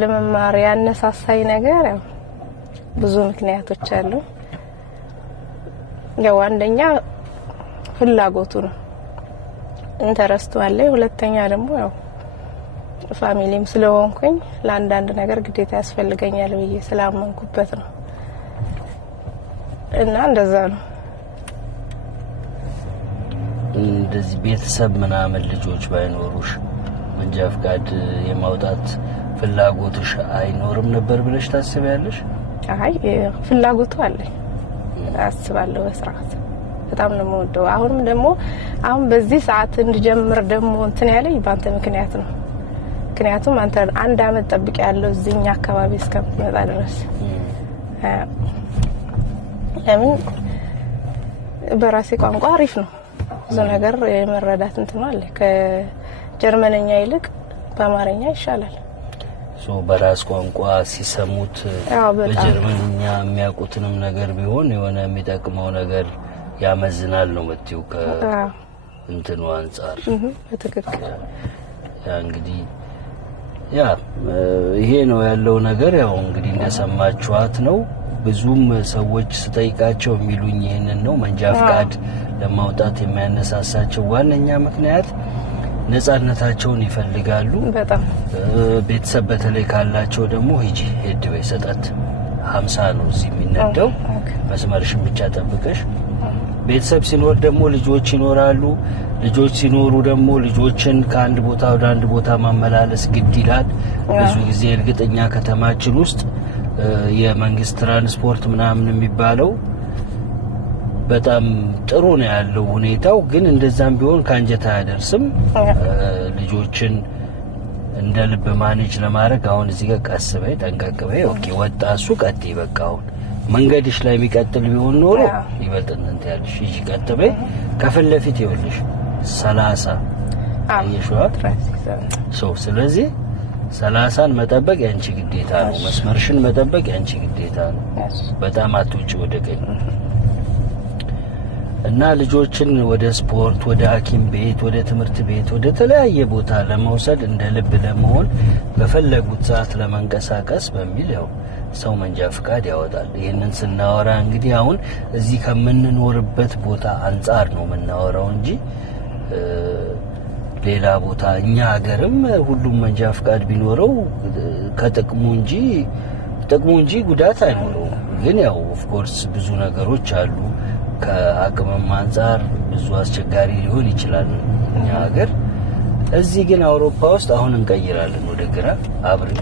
ለመማር ያነሳሳይ ነገር ያው ብዙ ምክንያቶች አሉ። ያው አንደኛ ፍላጎቱ ነው ኢንተረስቱ አለ። ሁለተኛ ደግሞ ያው ፋሚሊም ስለሆንኩኝ ለአንዳንድ ነገር ግዴታ ያስፈልገኛል ብዬ ስላመንኩበት ነው እና እንደዛ ነው። እንደዚህ ቤተሰብ ምናምን ልጆች ባይኖሩሽ መንጃ ፈቃድ የማውጣት ፍላጎትሽ አይኖርም ነበር ብለሽ ታስቢያለሽ? አይ ፍላጎቱ አለኝ አስባለሁ። በስርዓት በጣም ነው የምወደው። አሁን በዚህ ሰዓት እንድጀምር ደግሞ እንትን ያለኝ ባንተ ምክንያት ነው። ምክንያቱም አንተ አንድ አመት ጠብቅ ያለው እዚህኛ አካባቢ እስከምትመጣ ድረስ ለምን በራሴ ቋንቋ አሪፍ ነው ብዙ ነገር የመረዳት እንትን አለ። ከጀርመንኛ ይልቅ በአማርኛ ይሻላል። በራስ ቋንቋ ሲሰሙት በጀርመንኛ የሚያውቁትንም ነገር ቢሆን የሆነ የሚጠቅመው ነገር ያመዝናል ነው መጥተው ከእንትኑ አንፃር በትክክል ያ እንግዲህ ያ ይሄ ነው ያለው ነገር። ያው እንግዲህ እንደሰማችኋት ነው። ብዙም ሰዎች ስጠይቃቸው የሚሉኝ ይሄንን ነው። መንጃ ፈቃድ ለማውጣት የሚያነሳሳቸው ዋነኛ ምክንያት ነፃነታቸውን ይፈልጋሉ። በጣም ቤተሰብ በተለይ ካላቸው ደግሞ ሄድ ወይ ሰጣት 50 ነው እዚህ የሚነደው መስመርሽን ብቻ ጠብቀሽ። ቤተሰብ ሲኖር ደግሞ ልጆች ይኖራሉ። ልጆች ሲኖሩ ደግሞ ልጆችን ከአንድ ቦታ ወደ አንድ ቦታ ማመላለስ ግድ ይላል። ብዙ ጊዜ እርግጠኛ ከተማችን ውስጥ የመንግስት ትራንስፖርት ምናምን የሚባለው በጣም ጥሩ ነው ያለው ሁኔታው። ግን እንደዛም ቢሆን ካንጀታ ያደርስም ልጆችን እንደ ልብ ማኔጅ ለማድረግ አሁን እዚህ ጋር ቀስበይ ጠንቀቅበይ ኦኬ ወጣ እሱ ቀጥ ይበቃው መንገድሽ ላይ የሚቀጥል ቢሆን ኖሮ ይበልጥ እንት ያልሽ እሺ ቀጥበይ ከፈለፊት ይወልሽ 30 አይሽዋ ስለዚህ 30ን መጠበቅ ያንቺ ግዴታ ነው። መስመርሽን መጠበቅ ያንቺ ግዴታ ነው። በጣም አትውጪ ወደ ቀኝ እና ልጆችን ወደ ስፖርት፣ ወደ ሐኪም ቤት፣ ወደ ትምህርት ቤት፣ ወደ ተለያየ ቦታ ለመውሰድ እንደ ልብ ለመሆን በፈለጉት ሰዓት ለመንቀሳቀስ በሚል ያው ሰው መንጃ ፈቃድ ያወጣል። ይሄንን ስናወራ እንግዲህ አሁን እዚህ ከምንኖርበት ቦታ አንፃር ነው የምናወራው እንጂ ሌላ ቦታ እኛ ሀገርም ሁሉም መንጃ ፈቃድ ቢኖረው ከጥቅሙ እንጂ ጉዳት አይኖረውም። ግን ያው ኦፍ ኮርስ ብዙ ነገሮች አሉ። ከአቅምም አንፃር ብዙ አስቸጋሪ ሊሆን ይችላል እኛ ሀገር። እዚህ ግን አውሮፓ ውስጥ አሁን እንቀይራለን ወደ ግራ አብሪ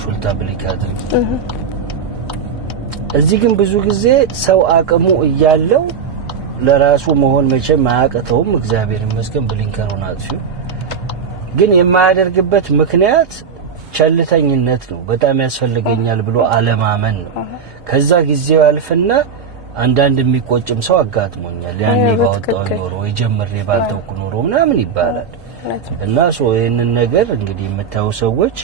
ሹልታ ብሊካት። እዚህ ግን ብዙ ጊዜ ሰው አቅሙ እያለው ለራሱ መሆን መቼም አያቅተውም። እግዚአብሔር ይመስገን ብሊንከሩን አጥፊው ግን የማያደርግበት ምክንያት ቸልተኝነት ነው። በጣም ያስፈልገኛል ብሎ አለማመን ነው። ከዛ ጊዜው ያልፍና አንዳንድ የሚቆጭም ሰው አጋጥሞኛል። ያኔ ባወጣው ኖሮ የጀመረ ባልተውኩ ኖሮ ምናምን ይባላል። እና ይሄንን ነገር እንግዲህ የምታዩ ሰዎች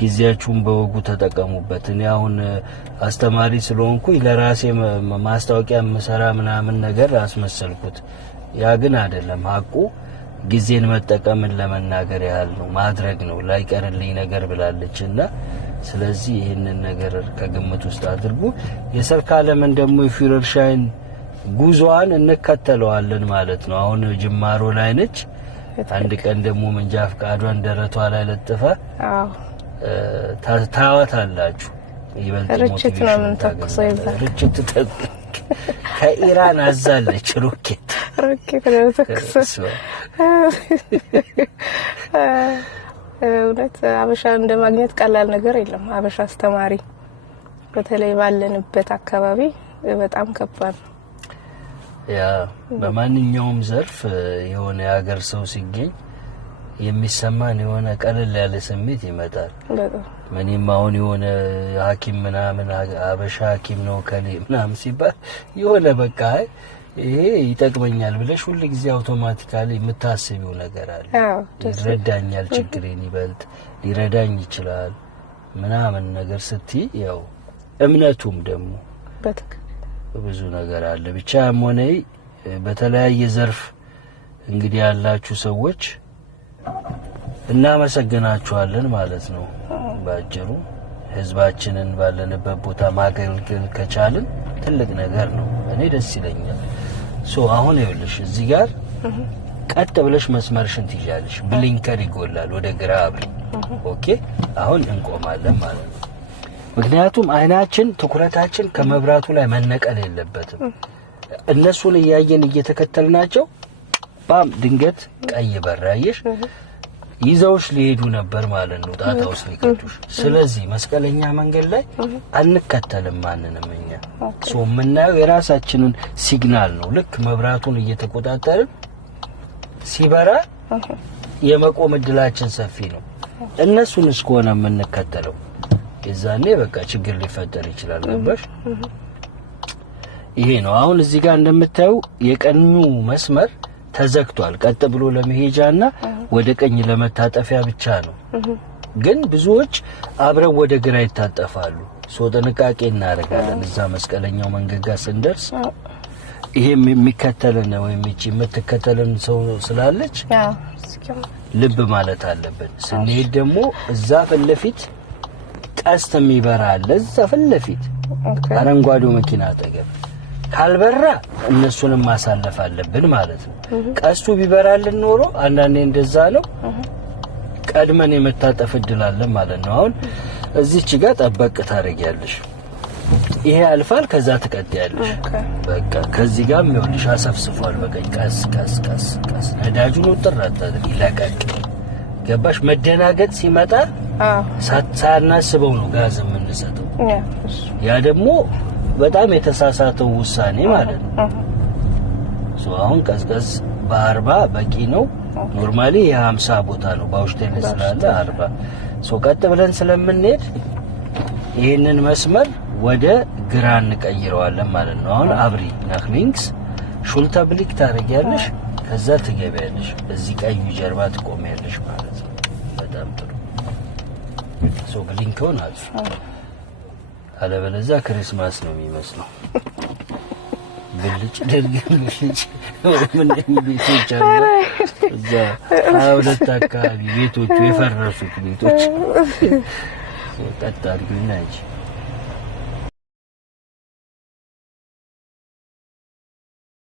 ጊዜያችሁን በወጉ ተጠቀሙበት። እኔ አሁን አስተማሪ ስለሆንኩኝ ለራሴ ማስታወቂያ መሰራ ምናምን ነገር አስመሰልኩት። ያ ግን አይደለም ሀቁ። ጊዜን መጠቀምን ለመናገር ያህል ነው ማድረግ ነው ላይቀርልኝ ነገር ብላለችና ስለዚህ ይሄንን ነገር ከግምት ውስጥ አድርጉ። የሰርካለምን ደግሞ የፊረርሻይን ጉዟን እንከተለዋለን ማለት ነው። አሁን ጅማሮ ላይ ነች። አንድ ቀን ደግሞ መንጃ ፈቃዷን ደረቷ ላይ ለጥፋ ታዋታላችሁ። ይበልጥ ርችት ነው ምን ተኩሰው ይባል ርችት ከኢራን አዛለች ሮኬት ነው ተኩሰው እውነት አበሻ እንደማግኘት ቀላል ነገር የለም። አበሻ አስተማሪ በተለይ ባለንበት አካባቢ በጣም ከባድ ነው። ያ በማንኛውም ዘርፍ የሆነ የሀገር ሰው ሲገኝ የሚሰማን የሆነ ቀለል ያለ ስሜት ይመጣል። ምንም አሁን የሆነ ሐኪም ምናምን አበሻ ሐኪም ነው ከኔ ምናምን ሲባል የሆነ በቃ ይሄ ይጠቅመኛል ብለሽ ሁሉ ጊዜ አውቶማቲካሊ የምታስቢው ነገር አለ። ይረዳኛል፣ ችግሬን ይበልጥ ሊረዳኝ ይችላል ምናምን ነገር ስትይ ያው እምነቱም ደግሞ ብዙ ነገር አለ። ብቻ ሞኔ በተለያየ ዘርፍ እንግዲህ ያላችሁ ሰዎች እናመሰግናችኋለን ማለት ነው። ባጭሩ ህዝባችንን ባለንበት ቦታ ማገልገል ከቻልን ትልቅ ነገር ነው። እኔ ደስ ይለኛል። አሁን ይኸውልሽ እዚህ ጋር ቀጥ ብለሽ መስመርሽን ትይዣለሽ። ብሊንከር ይጎላል፣ ወደ ግራ አብሪ። ኦኬ አሁን እንቆማለን ማለት ነው። ምክንያቱም አይናችን ትኩረታችን ከመብራቱ ላይ መነቀል የለበትም። እነሱን እያየን እየተከተልናቸው ባም ድንገት ቀይ በራየሽ ይዘውሽ ሊሄዱ ነበር ማለት ነው፣ ጣጣ ውስጥ ሊከቱሽ። ስለዚህ መስቀለኛ መንገድ ላይ አንከተልም ማንንም። እኛ ምናየው የራሳችንን ሲግናል ነው። ልክ መብራቱን እየተቆጣጠርን ሲበራ የመቆም እድላችን ሰፊ ነው። እነሱን እስከሆነ የምንከተለው የዛኔ በቃ ችግር ሊፈጠር ይችላል ነበር። ይሄ ነው አሁን እዚህ ጋር እንደምታዩ የቀኙ መስመር ተዘግቷል። ቀጥ ብሎ ለመሄጃና ወደ ቀኝ ለመታጠፊያ ብቻ ነው። ግን ብዙዎች አብረው ወደ ግራ ይታጠፋሉ። ጥንቃቄ እናደርጋለን። እዛ መስቀለኛው መንገድ ጋር ስንደርስ ይሄ የሚከተልን ወይም እቺ የምትከተልን ሰው ስላለች ልብ ማለት አለብን። ስንሄድ ደግሞ እዛ ፊት ለፊት ቀስት የሚበራ አለ። እዛ ፊት ለፊት አረንጓዴው መኪና አጠገብ ካልበራ እነሱንም ማሳለፍ አለብን ማለት ነው። ቀስቱ ቢበራልን ኖሮ አንዳንዴ እንደዛ ነው ቀድመን የመታጠፍ እድል አለ ማለት ነው። አሁን እዚች ጋር ጠበቅ ታረጊያለሽ። ይሄ አልፋል፣ ከዛ ትቀጥያለሽ። በቃ ከዚህ ጋር የሚወልሽ አሰፍስፏል። በቀኝ ቀስ ቀስ ቀስ ቀስ ነዳጁን ወጥር አታድርጊ፣ ለቀቅ። ገባሽ? መደናገጥ ሲመጣ ሳናስበው ነው ጋዝ የምንሰጠው። ያ ደግሞ በጣም የተሳሳተው ውሳኔ ማለት ነው። አሁን ቀዝቀዝ በ40 በቂ ነው። ኖርማሊ የ50 ቦታ ነው ባውሽቴል ስላለ 40። ቀጥ ብለን ስለምንሄድ ይሄንን መስመር ወደ ግራ እንቀይረዋለን ማለት ነው። አሁን አብሪ nach links ሹልታ ብሊክ ታረጊያለሽ፣ ከዛ ትገቢያለሽ። እዚህ ቀዩ ጀርባ ትቆሚያለሽ ማለት ነው። በጣም ጥሩ። ብሊንክውን አልፍ አለበለዚያ ክሪስማስ ነው የሚመስለው። ብልጭ ደርገን ብልጭ ምን ቤቶች አሉ እዛ 22 አካባቢ ቤቶቹ የፈረሱት ቤቶች ቀጥ አድርገን እንጂ